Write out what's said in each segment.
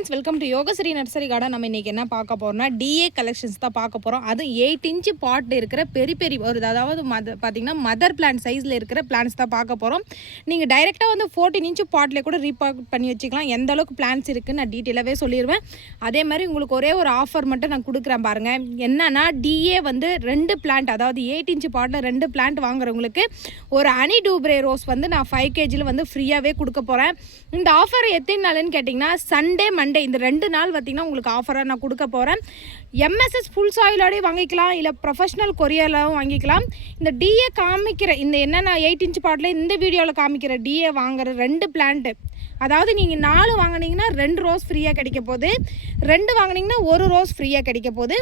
Friends, welcome to Yogashree nursery garden. நம்ம இன்றைக்கி என்ன பார்க்க போகிறோம்னா டிஏ கலெக்ஷன்ஸ் தான் பார்க்க போகிறோம். அதுவும் 8 இன்ச்சு பாட்டில் இருக்கிற பெரிய ஒரு அதாவது பார்த்திங்கன்னா மதர் பிளான்ட் சைஸில் இருக்கிற பிளான்ஸ் தான் பார்க்க போகிறோம். நீங்கள் டைரெக்டாக வந்து 14 இன்ச்சு பாட்டில் கூட ரீபார்ட் பண்ணி வச்சுக்கலாம். எந்த அளவுக்கு பிளான்ஸ் இருக்குதுன்னு நான் டீட்டெயிலாகவே சொல்லிடுவேன். அதே மாதிரி உங்களுக்கு ஒரே ஒரு ஆஃபர் மட்டும் நான் கொடுக்குறேன் பாருங்கள். என்னன்னா டிஏ வந்து 2 பிளான்ட், அதாவது 8 இன்ச்சு பாட்டில் 2 பிளான்ட் வாங்குறவங்களுக்கு ஒரு அனி டூப்ரே ரோஸ் வந்து நான் 5 kg வந்து ஃப்ரீயாகவே கொடுக்க போகிறேன். இந்த ஆஃபர் எத்தனை நாளுன்னு கேட்டிங்கன்னா சண்டே மண்டே இந்த 2 நாள் பார்த்திங்கன்னா உங்களுக்கு ஆஃபராக நான் கொடுக்க போகிறேன். எம்எஸ்எஸ் ஃபுல் சாயிலோடய வாங்கிக்கலாம், இல்லை ப்ரொஃபஷ்னல் கொரியரில் வாங்கிக்கலாம். இந்த டிஏ காமிக்கிற இந்த என்னென்ன 8 இன்ச் பாட்டில் இந்த வீடியோவில் காமிக்கிற டிஏ வாங்குற 2 பிளான்ட்டு, அதாவது நீங்கள் 4 வாங்கினீங்கன்னா 2 ரோஸ் ஃப்ரீயாக கிடைக்க போகுது, 2 வாங்கினீங்கன்னா 1 ரோஸ் ஃப்ரீயாக கிடைக்க போகுது.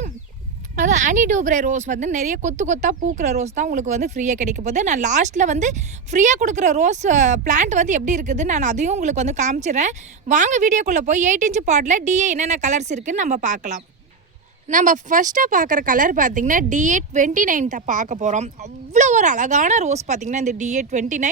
அது அனி டூப்ரே ரோஸ் வந்து நிறைய கொத்தாக பூக்கிற ரோஸ் தான் உங்களுக்கு வந்து ஃப்ரீயாக கிடைக்க போகுது. நான் லாஸ்ட்டில் வந்து ஃப்ரீயாக கொடுக்குற ரோஸ் பிளான்ட் வந்து எப்படி இருக்குது நான் அதையும் உங்களுக்கு வந்து காமிச்சிடுறேன். வாங்க வீடியோக்குள்ளே போய் 8 இன்ச் பாட்டில் டிஏ என்னென்ன கலர்ஸ் இருக்குதுன்னு நம்ம பார்க்கலாம். நம்ம ஃபஸ்ட்டாக பார்க்குற கலர் பார்த்திங்கன்னா DA29 தான் பார்க்க போகிறோம். அவ்வளோ ஒரு அழகான ரோஸ் பார்த்திங்கன்னா இந்த DA29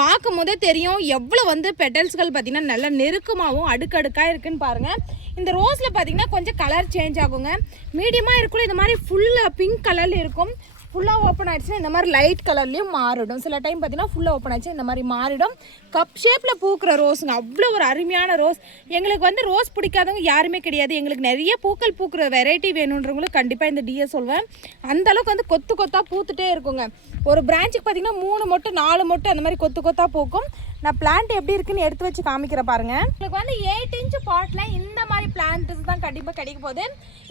பார்க்கும் போதே தெரியும் எவ்வளோ வந்து பெட்டல்ஸ்கள் பார்த்திங்கன்னா நல்லா நெருக்கமாகவும் அடுக்கடுக்காக இருக்குதுன்னு பாருங்கள். இந்த ரோஸில் பார்த்திங்கன்னா கொஞ்சம் கலர் சேஞ்ச் ஆகுங்க. மீடியமாக இருக்குள்ள இந்த மாதிரி ஃபுல்லாக பிங்க் கலரில் இருக்கும். ஃபுல்லாக ஓப்பன் ஆகிடுச்சுன்னா இந்த மாதிரி லைட் கலர்லேயும் மாறிடும். சில டைம் பார்த்திங்கன்னா ஃபுல்லாக ஓப்பன் ஆகிடுச்சு இந்த மாதிரி மாறிடும். கப் ஷேப்பில் பூக்கிற ரோஸுங்க, அவ்வளோ ஒரு அருமையான ரோஸ். எங்களுக்கு வந்து ரோஸ் பிடிக்காதவங்க யாருமே கிடையாது. எங்களுக்கு நிறைய பூக்கள் பூக்கிற வெரைட்டி வேணுன்றவங்களுக்கு கண்டிப்பாக இந்த டிஏ சொல்வேன். அந்தளவுக்கு வந்து கொத்தாக பூத்துட்டே இருக்குங்க. ஒரு பிரான்ச்சுக்கு பார்த்திங்கன்னா 3 மொட்டு 4 மொட்டு அந்த மாதிரி கொத்தாக பூக்கும். நான் பிளான்ட் எப்படி இருக்குன்னு எடுத்து வச்சு காமிக்கிற பாருங்க. உங்களுக்கு வந்து 8 இன்ச் பாட்டில் இந்த மாதிரி பிளான்ட்ஸ் தான் கண்டிப்பாக கிடைக்க போகுது.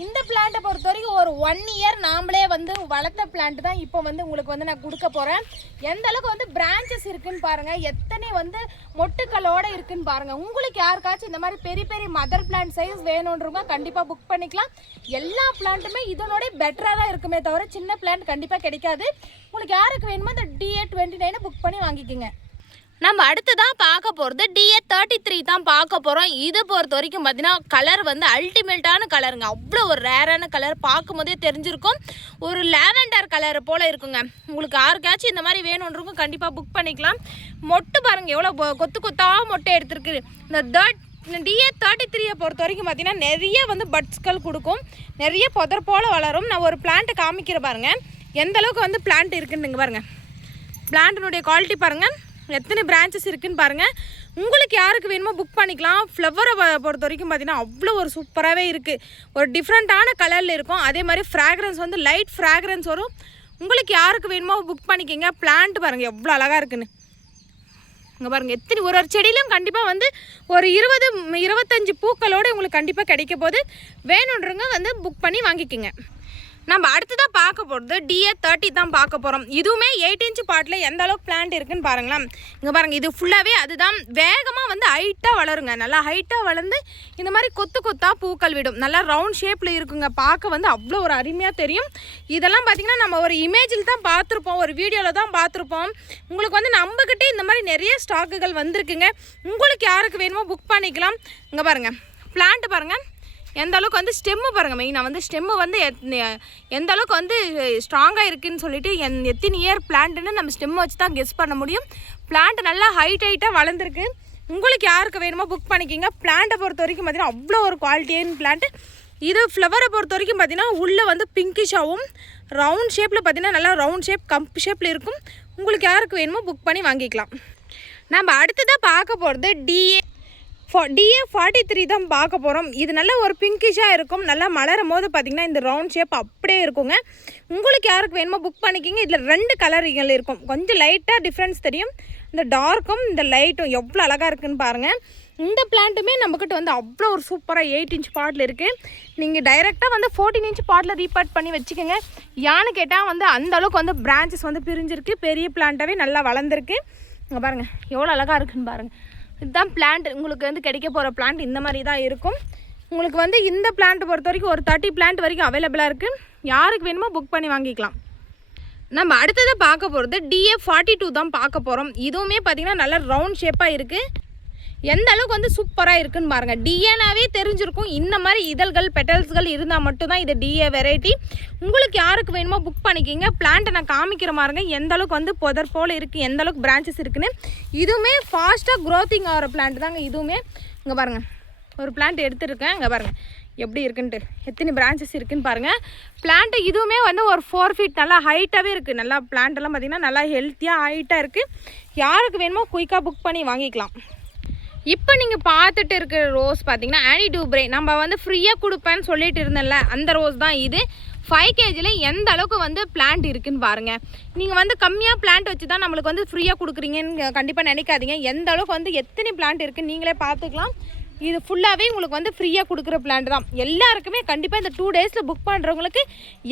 இந்த பிளான்ட்டை பொறுத்த வரைக்கும் ஒரு 1 இயர் நாமளே வந்து வளர்த்த பிளான்ட் தான் இப்போ வந்து உங்களுக்கு வந்து நான் கொடுக்க போகிறேன். எந்த அளவுக்கு வந்து பிரான்ச்சஸ் இருக்குன்னு பாருங்கள், எத்தனை வந்து மொட்டுக்களோடு இருக்குன்னு பாருங்கள். உங்களுக்கு யாருக்காச்சும் இந்த மாதிரி பெரிய மதர் பிளான்ட் சைஸ் வேணுன்றவங்க கண்டிப்பாக புக் பண்ணிக்கலாம். எல்லா பிளான்ட்டுமே இதனோட பெட்டராக தான் இருக்குமே தவிர சின்ன பிளான்ட் கண்டிப்பாக கிடைக்காது. உங்களுக்கு யாருக்கு வேணுமோ இந்த DA29 புக் பண்ணி வாங்கிக்கோங்க. நம்ம அடுத்ததான் பார்க்க போகிறது DA33 தான் பார்க்க போகிறோம். இதை பொறுத்த வரைக்கும் பார்த்தீங்கன்னா கலர் வந்து அல்டிமேட்டான கலருங்க. அவ்வளோ ஒரு ரேரான கலர், பார்க்கும் போதே தெரிஞ்சிருக்கும். ஒரு லேவெண்டர் கலர் போல் இருக்குங்க. உங்களுக்கு யாருக்காச்சும் இந்த மாதிரி வேணுன்றவங்க கண்டிப்பாக புக் பண்ணிக்கலாம். மொட்டு பாருங்கள் எவ்வளோ கொத்தாக மொட்டை எடுத்துருக்கு. இந்த DA33 பொறுத்த வரைக்கும் பார்த்தீங்கன்னா நிறைய வந்து பட்ஸ்கள் கொடுக்கும், நிறைய புதர் போல் வளரும். நான் ஒரு பிளான்ட்டை காமிக்கிற பாருங்கள் எந்த அளவுக்கு வந்து பிளான்ட் இருக்குன்னு பாருங்கள். பிளான்ட்டினுடைய குவாலிட்டி பாருங்கள், எத்தனை பிரான்ச்சஸ் இருக்குன்னு பாருங்கள். உங்களுக்கு யாருக்கு வேணுமோ புக் பண்ணிக்கலாம். ஃப்ளவரை பொறுத்த வரைக்கும் பார்த்தீங்கன்னா அவ்வளோ ஒரு சூப்பராகவே இருக்குது. ஒரு டிஃப்ரெண்ட்டான கலரில் இருக்கும். அதே மாதிரி ஃப்ராக்ரன்ஸ் வந்து லைட் ஃப்ராக்ரன்ஸ் வரும். உங்களுக்கு யாருக்கு வேணுமோ புக் பண்ணிக்கோங்க. பிளான்ட் பாருங்கள் எவ்வளோ அழகாக இருக்குன்னு. இங்கே பாருங்கள் எத்தனை ஒரு செடியிலும் கண்டிப்பாக வந்து ஒரு 20-25 பூக்களோடு உங்களுக்கு கண்டிப்பாக கிடைக்க போது. வேணுன்றவங்க வந்து புக் பண்ணி வாங்கிக்கோங்க. நம்ம அடுத்ததான் பார்க்க போகிறது DA30 தான் பார்க்க போகிறோம். இதுவுமே 8 இன்ச் பாட்டில் எந்த அளவுக்கு பிளான்ட் இருக்குன்னு பாருங்களேன். இங்கே பாருங்கள் இது ஃபுல்லாகவே அதுதான் வேகமாக வந்து ஹைட்டாக வளருங்க. நல்லா ஹைட்டாக வளர்ந்து இந்த மாதிரி கொத்தாக பூக்கள் விடும். நல்லா ரவுண்ட் ஷேப்பில் இருக்குங்க. பார்க்க வந்து அவ்வளோ ஒரு அருமையாக தெரியும். இதெல்லாம் பார்த்திங்கன்னா நம்ம ஒரு இமேஜில் தான் பார்த்துருப்போம், ஒரு வீடியோவில் தான் பார்த்துருப்போம். உங்களுக்கு வந்து நம்மக்கிட்டே இந்த மாதிரி நிறைய ஸ்டாக்குகள் வந்திருக்குங்க. உங்களுக்கு யாருக்கு வேணுமோ புக் பண்ணிக்கலாம். இங்கே பாருங்கள் பிளான்ட் பாருங்கள் எந்த அளவுக்கு வந்து ஸ்டெம்மு பாருங்கள். மெயினாக வந்து ஸ்டெம்மு வந்து எந்த அளவுக்கு வந்து ஸ்ட்ராங்காக இருக்குதுன்னு சொல்லிட்டு எத்தனை இயர் பிளான்ட்டுன்னு நம்ம ஸ்டெம்மை வச்சு தான் கெஸ் பண்ண முடியும். பிளான்ட் நல்லா ஹைட்டாக வளர்ந்துருக்கு. உங்களுக்கு யாருக்கு வேணுமோ புக் பண்ணிக்கிங்க. பிளான்ட்டை பொறுத்த வரைக்கும் பார்த்திங்கன்னா அவ்வளோ ஒரு குவாலிட்டியான பிளான்ட்டு. இது ஃப்ளவரை பொறுத்த வரைக்கும் பார்த்திங்கன்னா உள்ளே வந்து பிங்கிஷாகவும் ரவுண்ட் ஷேப்பில் பார்த்திங்கன்னா நல்லா ரவுண்ட் ஷேப் கம்ப் ஷேப்பில் இருக்கும். உங்களுக்கு யாருக்கு வேணுமோ புக் பண்ணி வாங்கிக்கலாம். நம்ம அடுத்ததாக பார்க்க போகிறது DA43 தான் பார்க்க போகிறோம். இது நல்ல ஒரு பிங்கிஷாக இருக்கும். நல்லா மலரும் போது பார்த்திங்கன்னா இந்த ரவுண்ட் ஷேப் அப்படியே இருக்குங்க. உங்களுக்கு யாருக்கு வேணுமோ புக் பண்ணிக்கிங்க. இதில் 2 கலர்கள் இருக்கும். கொஞ்சம் லைட்டாக டிஃப்ரென்ஸ் தெரியும். இந்த டார்க்கும் இந்த லைட்டும் எவ்வளோ அழகாக இருக்குதுன்னு பாருங்கள். இந்த பிளான்ட்டுமே நம்மக்கிட்ட வந்து அவ்வளோ ஒரு சூப்பராக 8 இன்ச் பாட்டில் இருக்குது. நீங்கள் டைரெக்டாக வந்து 14 இன்ச் பாட்டில் ரீபார்ட் பண்ணி வச்சுக்கோங்க. யான்னு கேட்டால் வந்து அந்த அளவுக்கு வந்து பிரான்ச்சஸ் வந்து பிரிஞ்சிருக்கு. பெரிய பிளான்ட்டாகவே நல்லா வளர்ந்துருக்கு. இங்கே பாருங்கள் எவ்வளோ அழகாக இருக்குதுன்னு பாருங்கள். இதுதான் பிளான்ட். உங்களுக்கு வந்து கிடைக்க போகிற பிளான்ட் இந்த மாதிரி தான் இருக்கும். உங்களுக்கு வந்து இந்த பிளான்ட் பொறுத்த வரைக்கும் ஒரு 30 பிளான்ட் வரைக்கும் அவைலபிளாக இருக்குது. யாருக்கு வேணுமோ புக் பண்ணி வாங்கிக்கலாம். நம்ம அடுத்ததை பார்க்க போகிறது DA42 தான் பார்க்க போகிறோம். இதுவுமே பார்த்திங்கன்னா நல்லா ரவுண்ட் ஷேப்பாக இருக்குது. எந்த அளவுக்கு வந்து சூப்பராக இருக்குன்னு பாருங்கள். டிஏனாவே தெரிஞ்சிருக்கும். இந்த மாதிரி இதழ்கள் பெட்டல்ஸ்கள் இருந்தால் மட்டும்தான் இது டிஏ வெரைட்டி. உங்களுக்கு யாருக்கு வேணுமோ புக் பண்ணிக்கிங்க. பிளான்ட்டை நான் காமிக்கிற மாதிரிங்க எந்த அளவுக்கு வந்து புதர் போல் இருக்குது, எந்த அளவுக்கு பிரான்ச்சஸ் இருக்குன்னு. இதுவுமே ஃபாஸ்ட்டாக க்ரோத்திங் ஆகிற பிளான்ட் தாங்க. இதுவுமே இங்கே பாருங்கள் ஒரு பிளான்ட் எடுத்துருக்கேன். இங்கே பாருங்கள் எப்படி இருக்குன்ட்டு, எத்தனை பிரான்ச்சஸ் இருக்குதுன்னு பாருங்கள். பிளான்ட்டு இதுவுமே வந்து ஒரு 4 feet நல்லா ஹைட்டாகவே இருக்குது. நல்லா பிளான்ட்டெல்லாம் பார்த்திங்கன்னா நல்லா ஹெல்த்தியாக ஹைட்டாக இருக்குது. யாருக்கு வேணுமோ குயிக்காக புக் பண்ணி வாங்கிக்கலாம். இப்போ நீங்கள் பார்த்துட்டு இருக்கிற ரோஸ் பார்த்திங்கன்னா ஆனி டூப்ரே நம்ம வந்து ஃப்ரீயாக கொடுப்பேன்னு சொல்லிட்டு இருந்தேன்ல, அந்த ரோஸ் தான் இது. 5 kg எந்த அளவுக்கு வந்து பிளான்ட் இருக்குதுன்னு பாருங்கள். நீங்கள் வந்து கம்மியாக பிளான்ட் வச்சு தான் நம்மளுக்கு வந்து ஃப்ரீயாக கொடுக்குறீங்கன்னு கண்டிப்பாக நினைக்காதீங்க. எந்த அளவுக்கு வந்து எத்தனை பிளான்ட் இருக்குதுன்னு நீங்களே பார்த்துக்கலாம். இது ஃபுல்லாகவே உங்களுக்கு வந்து ஃப்ரீயாக கொடுக்குற பிளான்ட் தான். எல்லாருக்குமே கண்டிப்பாக இந்த 2 days புக் பண்ணுறவங்களுக்கு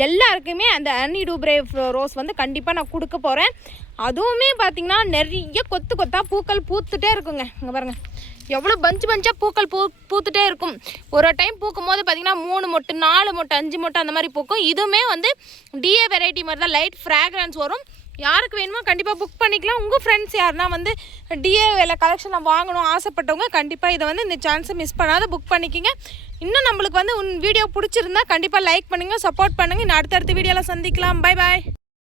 எல்லாருக்குமே அந்த ஆனி டூப்ரே ரோஸ் வந்து கண்டிப்பாக நான் கொடுக்க போகிறேன். அதுவுமே பார்த்திங்கன்னா நிறைய கொத்து கொத்தாக பூக்கள் பூத்துட்டே இருக்குங்க. இங்கே பாருங்கள் எவ்வளோ பஞ்சாக பூக்கள் பூத்துட்டே இருக்கும். ஒரு டைம் பூக்கும் போது பார்த்திங்கன்னா 3 மொட்டு 4 மொட்டு 5 மொட்டு அந்த மாதிரி பூக்கும். இதுவுமே வந்து டிஏ வெரைட்டி மாதிரி தான், லைட் ஃப்ராக்ரன்ஸ் வரும். யாருக்கு வேணுமோ கண்டிப்பாக புக் பண்ணிக்கலாம். உங்கள் ஃப்ரெண்ட்ஸ் யாருன்னா வந்து டிஏவில் கலெக்ஷனை வாங்கணும் ஆசைப்பட்டவங்க கண்டிப்பாக இதை வந்து இந்த சான்ஸை மிஸ் பண்ணாத புக் பண்ணிக்கிங்க. இன்னும் நம்மளுக்கு வந்து வீடியோ பிடிச்சிருந்தா கண்டிப்பாக லைக் பண்ணுங்கள், சப்போர்ட் பண்ணுங்கள். இன்னும் அடுத்தடுத்த வீடியோவில் சந்திக்கலாம். Bye bye.